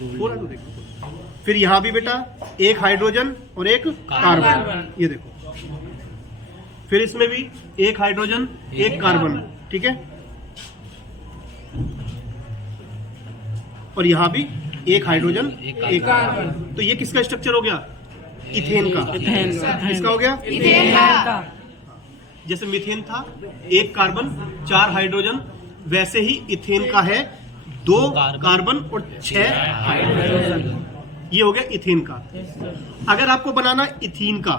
4 है तो देखो। फिर यहाँ भी बेटा एक हाइड्रोजन और एक कार्बन, ये देखो। फिर इसमें भी एक हाइड्रोजन एक कार्बन, ठीक है। और यहाँ भी एक हाइड्रोजन एक कार्बन। तो ये किसका स्ट्रक्चर हो गया? इथेन का। किसका हो गया? इथेन का। जैसे मीथेन था 1 कार्बन 4 हाइड्रोजन, वैसे ही इथेन का है 2 कार्बन और 6 हाइड्रोजन। ये हो गया इथेन का। अगर आपको बनाना इथीन का,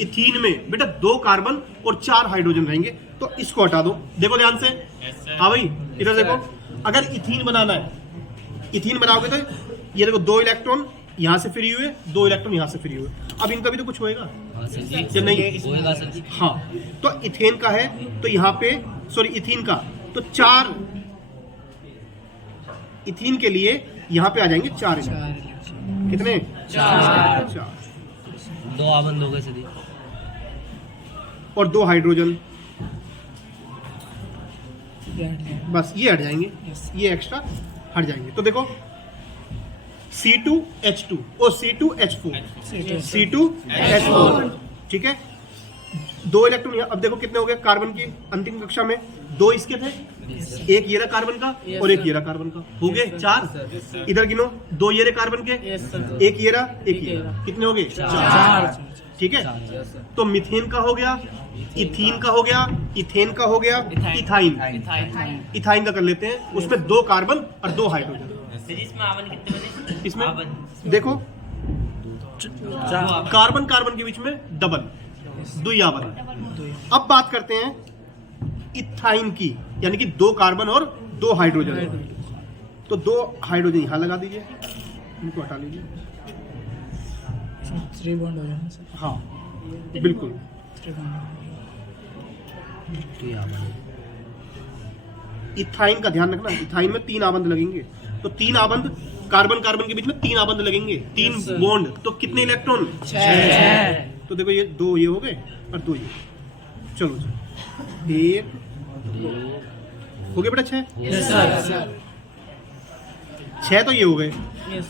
इथीन में बेटा 2 कार्बन और 4 हाइड्रोजन रहेंगे, तो इसको हटा दो। देखो ध्यान से, हाँ भाई इधर देखो। अगर इथीन बनाना है, इथीन बनाओगे तो ये देखो 2 इलेक्ट्रॉन यहाँ से फ्री हुए, 2 इलेक्ट्रॉन यहाँ से फ्री हुए। अब इनका भी तो कुछ होएगा या नहीं? होएगा सर जी। हाँ, तो इथेन का है तो यहाँ पे, सॉरी इथीन का, तो 4 इथीन के लिए यहाँ पे आ जाएंगे 4 इलेक्ट्रॉन। कितने? 4। 2 आबंद हो गए सर जी। और 2 हाइड्रोजन, बस ये हट जाएंगे, ये एक्स्ट्रा हट जाएंगे। तो देखो C2H2 और C2H4, C2H4, ठीक है। 2 इलेक्ट्रॉन यहाँ। अब देखो कितने हो गए कार्बन की अंतिम कक्षा में? 2 इसके थे, एक ये रहा कार्बन का और एक ये रहा कार्बन का, हो गए 4। इधर गिनो, 2 ये रहे कार्बन के, एक ये रहा एक ये रहा, कितने हो गए? 4, ठीक है। तो मीथेन का हो गया, इथीन का हो गया, इथेन का हो गया, इथाइन। इथाइन का कर लेते हैं, उसमें 2 कार्बन और 2 हाइड्रोजन। इसमें आबंद कितने बने? इसमें देखो कार्बन कार्बन के बीच में डबल, द्विआबंध। अब बात करते हैं इथाइन की, यानी कि 2 कार्बन और 2 हाइड्रोजन। तो 2 हाइड्रोजन यहाँ लगा दीजिए, इनको हटा लीजिए। 3 बॉन्ड हो जाएगा सर। हाँ बिल्कुल। 3 बॉन्ड। इथाइन का ध्यान रखना, इथाइन में 3 आबंध लगेंगे। तो 3 आबंध, कार्बन कार्बन के बीच में 3 आबंध लगेंगे, 3 बॉन्ड, तो कितने इलेक्ट्रॉन? 6। तो देखो ये 2 ये हो गए और 2 ये। चलो 1 हो गए बेटा 6। Yes sir. 6 तो ये हो गए।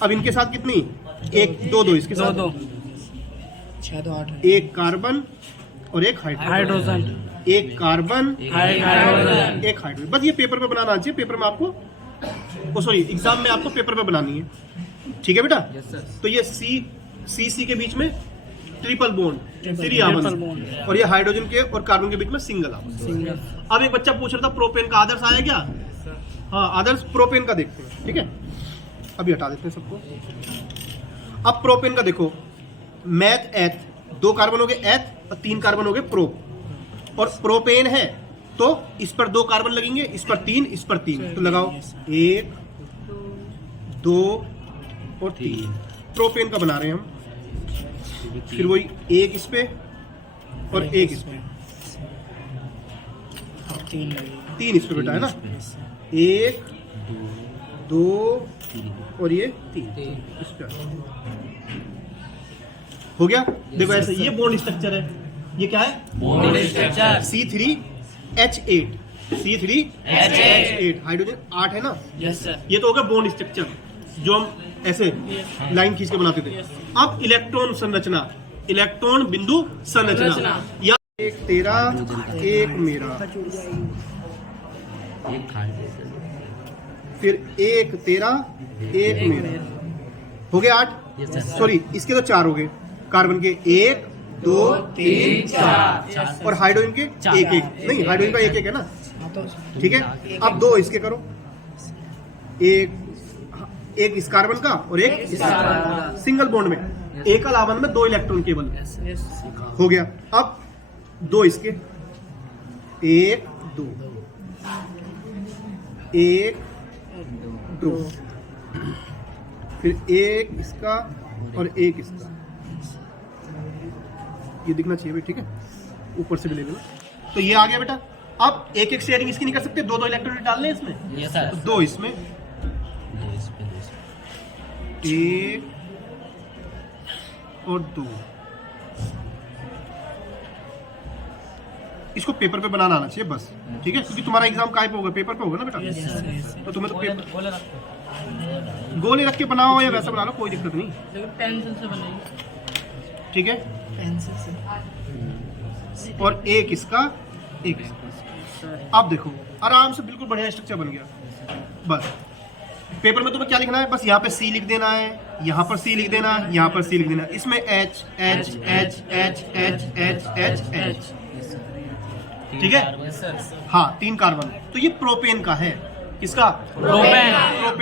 अब इनके साथ कितनी? 1 2 2 इसके साथ 2 6 तो 8 है। 1 कार्बन और 1 हाइड्रोजन। 1 carbon hydrogen. 1 हाइड्रोजन। बस ये पेपर पे बनाना चाहिए, पेपर में आपको, सॉरी एग्जाम में आपको पेपर पे बनानी है, ठीक है बेटा। तो ये C के बीच में ट्रिपल बॉन्ड, 3 आबंध, और ये हाइड्रोजन के और कार्बन के बीच में सिंगल आबंध। अब एक बच्चा पूछ रहा था प्रोपेन का आदर्श आया क्या? हाँ आदर्श प्रोपेन का देखते हैं, ठीक है। अभी हटा देते हैं सबको। अब प्रोपेन का देखो, मैथ एथ, 2 कार्बन हो गए एथ और 3 कार्बन हो गए प्रो, और प्रोपेन है तो इस पर 2 कार्बन लगेंगे, इस पर 3, इस पर 3, तो लगाओ 1 2 और 3। प्रोपेन का बना रहे हैं हम। फिर वही 1 इस पे और 1 इस पे, 3 इस पे बेटा है ना। 1 2 और ये 3 इस पे हो गया। देखो ऐसे ये बॉन्ड स्ट्रक्चर है। ये क्या है? Bond structure. C3H8, C3H8, hydrogen 8 है ना। Yes sir. ये तो हो गया बॉन्ड स्ट्रक्चर, जो हम ऐसे लाइन खींच के बनाते थे। अब इलेक्ट्रॉन संरचना, इलेक्ट्रॉन बिंदु संरचना, या 1 तेरा 1 मेरा, फिर 1 तेरा 1 मेरा, हो गया 8। सॉरी इसके तो 4 हो गए, कार्बन के 1 2 3 4 और हाइड्रोजन के 1 1, नहीं हाइड्रोजन का 1 1 है ना, ठीक है। अब 2 इसके करो, एक इस कार्बन का और एक इस कार्बन का, सिंगल बॉन्ड में, एकल आबंध में 2 इलेक्ट्रॉन केवल, हो गया। अब 2 इसके, 1 2 1 2, फिर 1 इसका और 1 इसका, ये दिखना चाहिए भाई, ठीक है। ऊपर से भी ले लेना। तो ये आ गया बेटा। अब 1 1 शेयरिंग इसकी नहीं कर सकते, 2 2 इलेक्ट्रॉन डालने हैं इसमें। Yes sir. तो 2 इसमें, 1 और 2। इसको पेपर पे बनाना आना चाहिए बस, ठीक है, क्योंकि तुम्हारा एग्जाम काय पे होगा? पेपर पे होगा ना बेटा। तो तुम्हें तो पेपर गोले रख के बनाओ या वैसा बना लो, कोई दिक्कत नहीं। लेकिन पेंसिल से बनाइए। ठीक है, पेंसिल से। और एक इसका, एक इसका। अब देखो आराम से बिल्कुल बढ़िया स्ट्रक्चर बन गया। बस पेपर में तुम्हें क्या लिखना है, बस यहाँ पे सी लिख देना है, यहाँ पर सी लिख देना है, यहाँ पर सी लिख देना है। इसमें H H H H H H H H, ठीक है। हाँ 3 कार्बन। तो ये प्रोपेन का है। किसका? प्रोपेन। प्रोपेन।